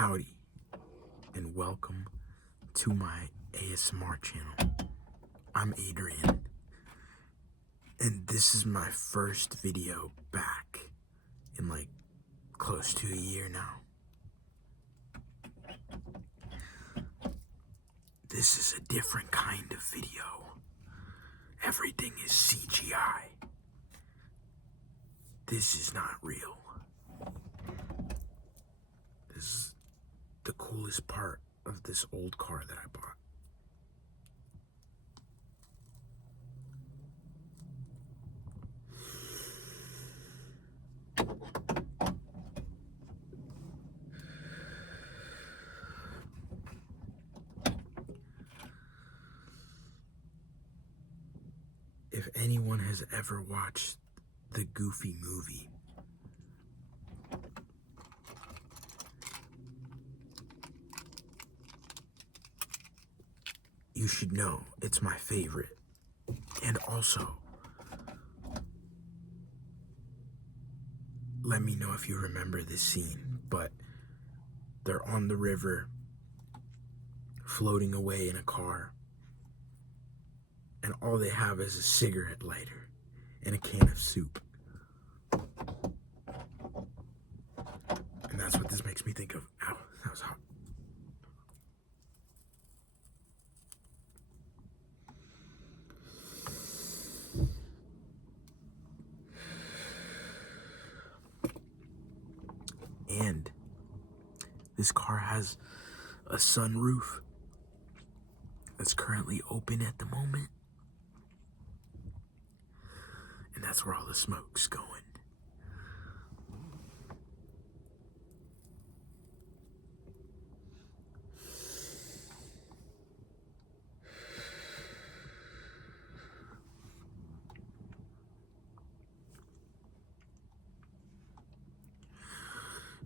Howdy, and welcome to my ASMR channel. I'm Adrian, and this is my first video back in like close to a year now. This is a different kind of video. Everything is CGI. This is not real. This is the coolest part of this old car that I bought. If anyone has ever watched the Goofy movie, you should know it's my favorite. And also, let me know if you remember this scene, but they're on the river, floating away in a car, and all they have is a cigarette lighter and a can of soup. And that's what this makes me think of. Ow, that was hot. And this car has a sunroof that's currently open at the moment. And that's where all the smoke's going.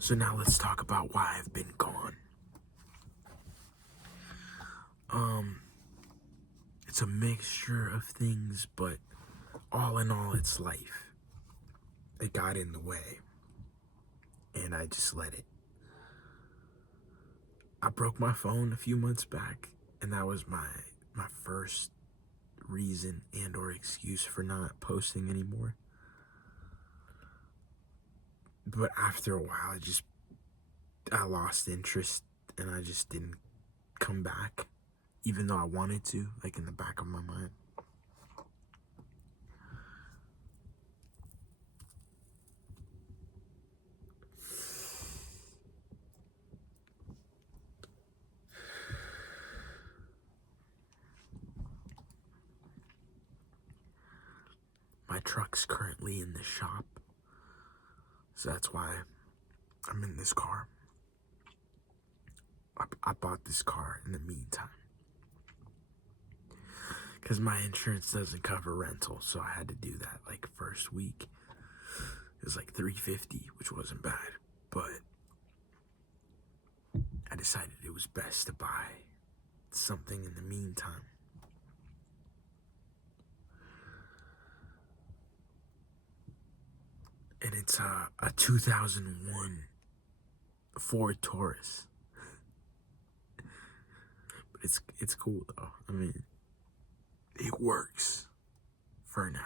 So now let's talk about why I've been gone. It's a mixture of things, but all in all, it's life. It got in the way, and I just let it. I broke my phone a few months back, and that was my first reason and or excuse for not posting anymore. But after a while, I lost interest, and I just didn't come back, even though I wanted to, like in the back of my mind. My truck's currently in the shop, so that's why I'm in this car. I bought this car in the meantime, because my insurance doesn't cover rental, so I had to do that. Like first week, it was like $350, which wasn't bad, but I decided it was best to buy something in the meantime. And it's a 2001 Ford Taurus. But it's cool though. I mean, it works for now.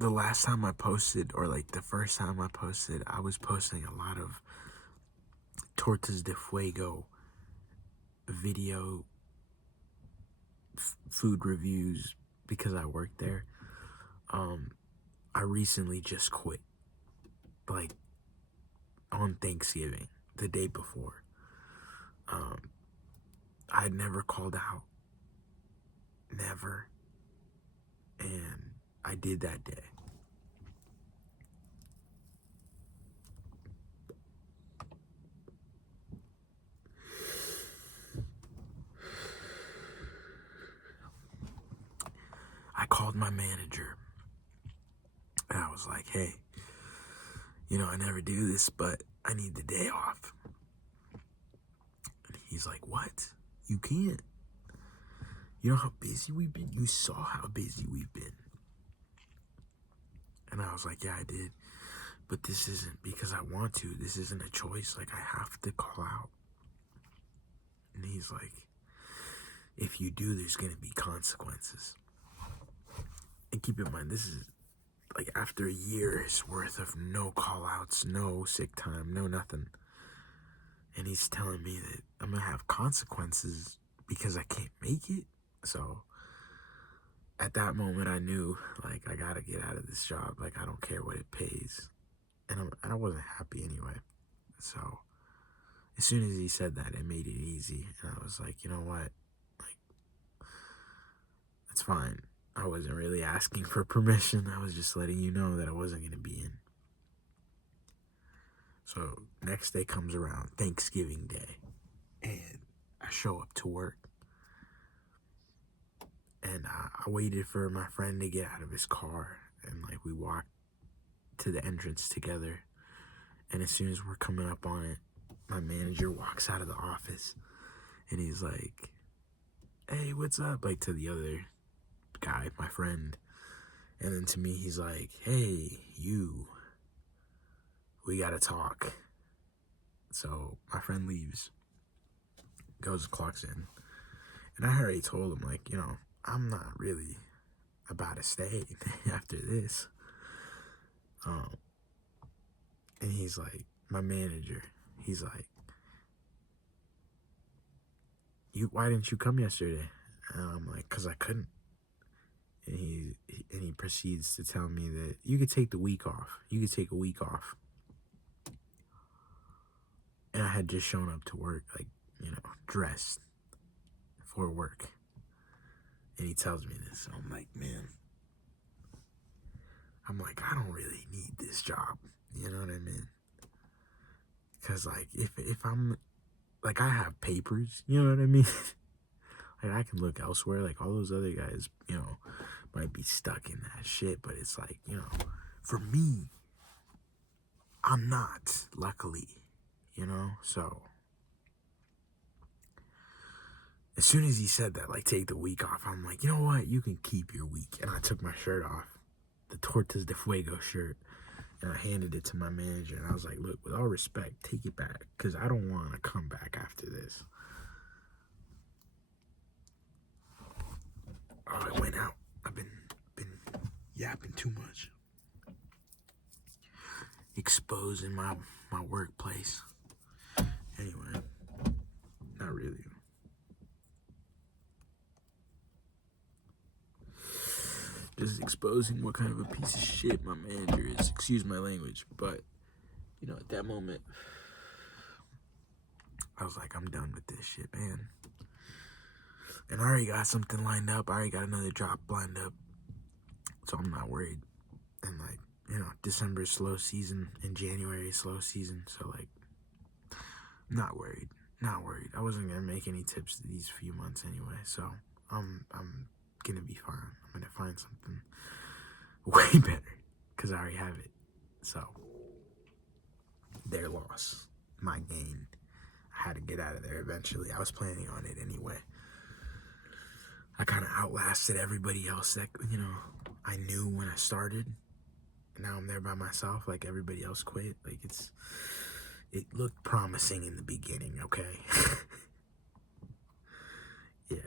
The last time I posted, or like the first time I posted, I was posting a lot of Tortas de Fuego video food reviews because I worked there. I recently just quit, like on Thanksgiving, the day before. I had never called out, never, and I did that day. I called my manager and I was like, hey, I never do this, but I need the day off. And he's like, what? You can't. You know how busy we've been? You saw how busy we've been. And I was like, yeah, I did. But this isn't because I want to. This isn't a choice. Like, I have to call out. And he's like, if you do, there's going to be consequences. And keep in mind, this is like after a year's worth of no call outs, no sick time, no nothing. And he's telling me that I'm going to have consequences because I can't make it. So at that moment, I knew, like, I got to get out of this job. Like, I don't care what it pays. And I wasn't happy anyway. So as soon as he said that, it made it easy. And I was like, you know what? Like, it's fine. I wasn't really asking for permission. I was just letting you know that I wasn't going to be in. So next day comes around, Thanksgiving Day, and I show up to work. And I waited for my friend to get out of his car, and like we walked to the entrance together. And as soon as we're coming up on it, my manager walks out of the office, and he's like, hey, what's up? Like to the other guy, my friend. And then to me, he's like, hey, we gotta talk. So my friend leaves, goes and clocks in. And I already told him, like, I'm not really about to stay after this. And he's like, my manager, he's like, why didn't you come yesterday? And I'm like, cause I couldn't. And he proceeds to tell me that you could take the week off. You could take a week off. And I had just shown up to work, like, dressed for work. And he tells me this. So I'm like, man. I don't really need this job. You know what I mean? Because, like, if I'm, like, I have papers. You know what I mean? Like, I can look elsewhere. Like, all those other guys, might be stuck in that shit. But it's like, for me, I'm not, luckily. So as soon as he said that, like, take the week off, I'm like, you know what? You can keep your week. And I took my shirt off, the Tortas de Fuego shirt, and I handed it to my manager. And I was like, look, with all respect, take it back, because I don't want to come back after this. Oh, I went out. I've been yapping too much. Exposing my workplace. Anyway, not really. Just exposing what kind of a piece of shit my manager is. Excuse my language. But, at that moment, I was like, I'm done with this shit, man. And I already got something lined up. I already got another job lined up. So I'm not worried. And, like, December is slow season. And January is slow season. So, like, not worried. Not worried. I wasn't going to make any tips these few months anyway. So, I'm going to be fine. I'm going to find something way better. Because I already have it. So, their loss. My gain. I had to get out of there eventually. I was planning on it anyway. I kind of outlasted everybody else that, I knew when I started. Now I'm there by myself. Like, everybody else quit. Like, it looked promising in the beginning, okay? Yeah.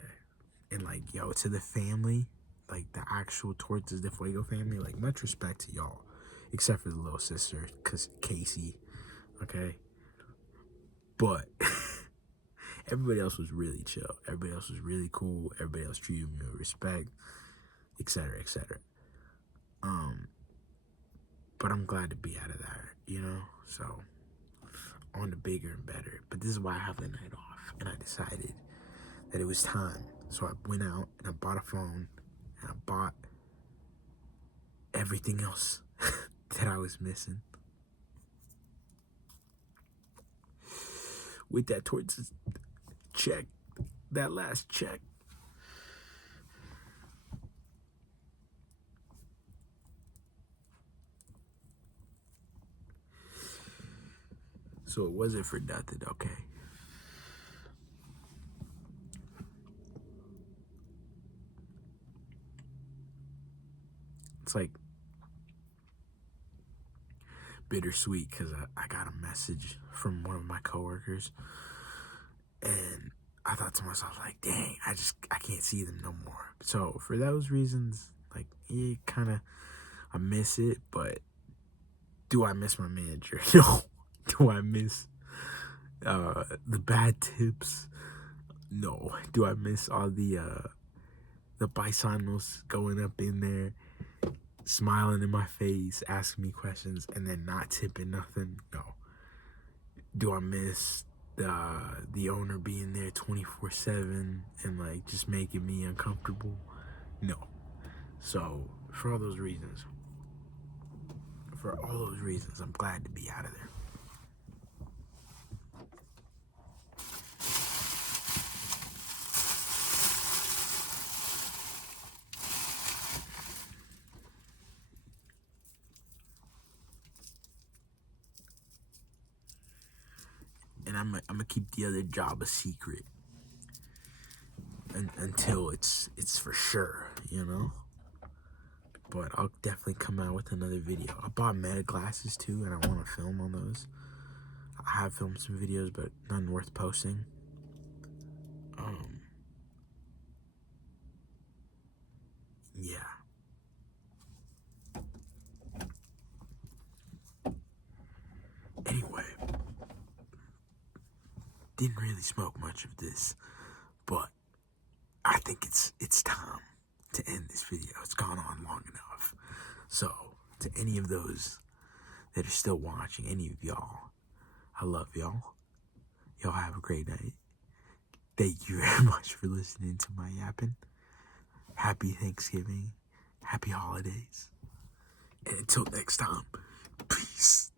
And, like, to the family, like, the actual Tortas de Fuego family, like, much respect to y'all. Except for the little sister, because Casey, okay? But everybody else was really chill. Everybody else was really cool. Everybody else treated me with respect, etc., etc. But I'm glad to be out of there, So, on to bigger and better. But this is why I have the night off. And I decided that it was time. So I went out and I bought a phone. And I bought everything else that I was missing. With that towards check, that last check. So it wasn't for nothing, okay? It's like bittersweet because I got a message from one of my coworkers, and I thought to myself, like, dang, I can't see them no more. So for those reasons, like, yeah, kind of, I miss it, but do I miss my manager? No. Do I miss the bad tips? No. Do I miss all the paisanos going up in there, smiling in my face, asking me questions, and then not tipping nothing? No. Do I miss the owner being there 24/7 and like just making me uncomfortable? No. So for all those reasons, I'm glad to be out of there. And I'm gonna keep the other job a secret until it's for sure, you know. But I'll definitely come out with another video. I bought Meta glasses too, and I want to film on those. I have filmed some videos, but none worth posting. Yeah. Anyway, didn't really smoke much of this, but I think it's time to end this video. It's gone on long enough. So, to any of those that are still watching, any of y'all, I love y'all. Y'all have a great night. Thank you very much for listening to my yapping. Happy Thanksgiving. Happy holidays. And until next time, peace.